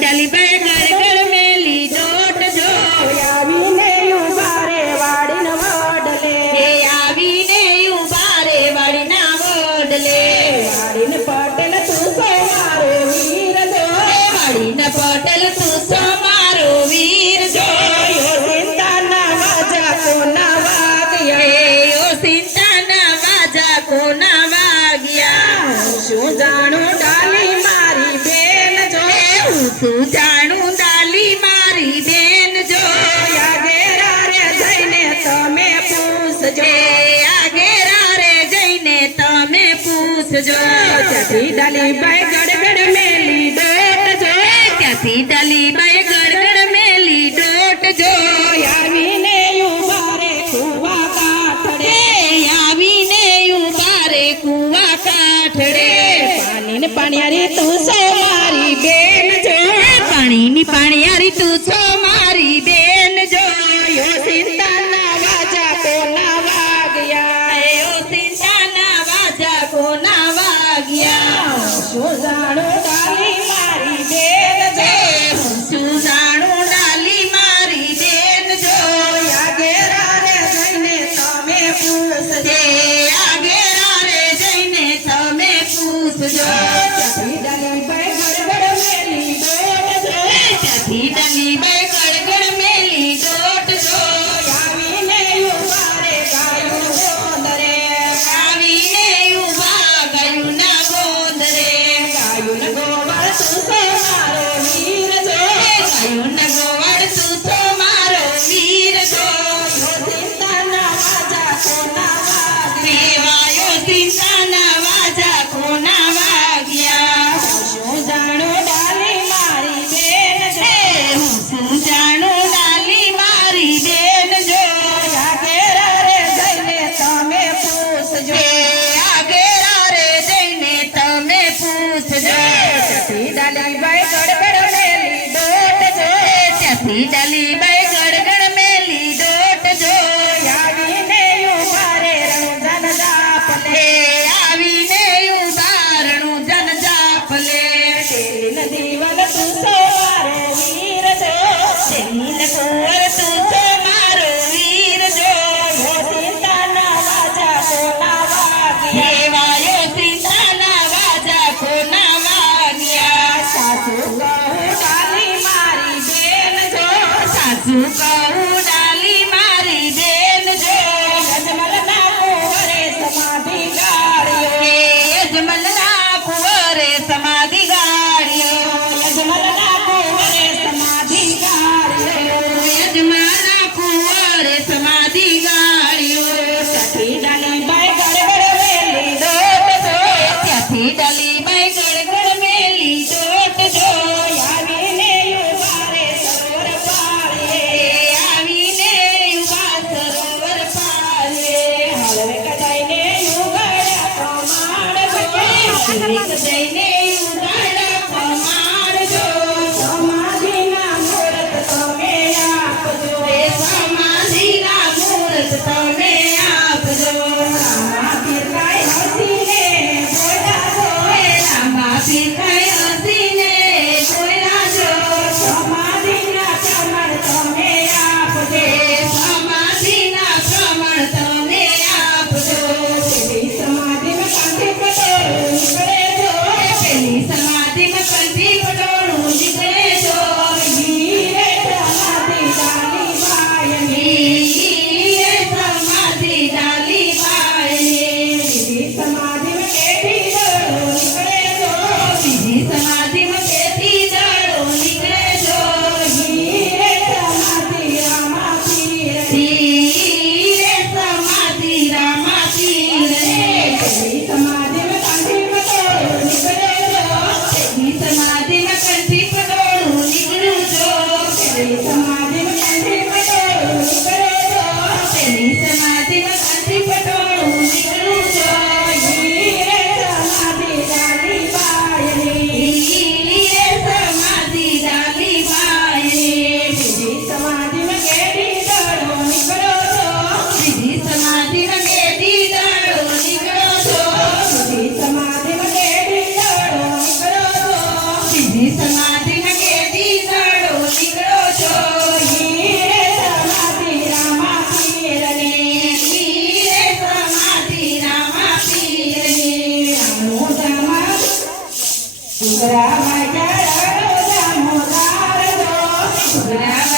डाली बाय गड़गड़ में ली डोट जो आवीने उबारे वाड़ी न वोडले आवीने उबारे वाड़ी ना वोडले वाड़ी न पटेल तू सो मारो वीर जो वाड़ी न पटेल तू सो मारो वीर जो यो चिंता न वाजा को न वागया यो चिंता न वाजा को न वागया शू जानो डाली मारी बेन जो शू जाणू डाली मारी बेन जो आगेरा रे जईने तमे पूछजो आगेरा रे जईने तमे पूछजो त्याथी डाली बाय गड़गड़ मेली डोट जो त्याथी डाली बाय गड़गड़ मेली डोट जो आवीने उबारे कुवा काठड़े आवीने उबारे कुवा काठड़े पानी ने पाणियारी तू सो मारी बेन जो पाणी नी पाणियारी तू सो मारी बेन जो यो चिंता ना वाजा को ना वागया यो चिंता ना वाजा को ना वागया शू जानो डाली मारी बेन जो शू जाणू डाली मारी बेन जो आगेरा रे जईने तमे पूछजो आगेरा रे जईने तमे पूछजो त्याथी डाली बाय गड़गड़ मेली डोट जो त्याथी डाली बाय गड़गड़ मेली डोट जो आवीने उबारे गायो गोंदरे आवीने उभा गયું ના ગોંદરે गायो न गोबर तू सो मारो वीर जो ગયું ના ગોવાળ તું તો મારો વીર જો चिंता ना वाजा को ना वागया દેવાયો ચિંતા ના વાજા કોના વાગ્યા शू जानो डाली मारी बेन जो હું શું જાણું ડાલી મારી બેન જો आगेरा रे जईने तमे पूछजो આગેરા રે જઈને તમે પૂછજો त्याथी डाली बाय गड़गड़ मेली डोट जो ત્યાંથી ડાલી બાય ગડગડ મેલી ડોટ જો आवीने उबारे रंजन जापले આવીને ઉદાહરણું જન જાપલે तेली न दीवन तू सो मारो वीर जो નીલ કુંવર તું તો મારો વીર જો यो चिंता ना वाजा को ना वागया દેવાયો સીતાના વાજા કોના વાગ્યા सासू कहूँ डाली मारी बेन जो સાસુ કહું ડાલી મારી બેન જો यजमल ना कुंवरे समाधि गाड़ियो યજમલના કુંવરે સમાધિ ગાળ્યો यजमल ना कुंवरे समाधि गाड़ियो યજમાના કુંવરે સમાધિ ગાળ્યો सखी डाली बाय गड़गड़ मेली डोट जो ત્યાંથી ડાલી બાય ગડગડ મેલી ડોટ જો आवीने उबारे सरोवर पाड़िए ઈ સમાધિમાં કેદી સડો નીકળો છો હીરે સમાધિ રામા પીરને હીરે સમાધિ રામા પીરની રામનું ધામ સુગરામાં ચડાડો દામોદર જો સુગરા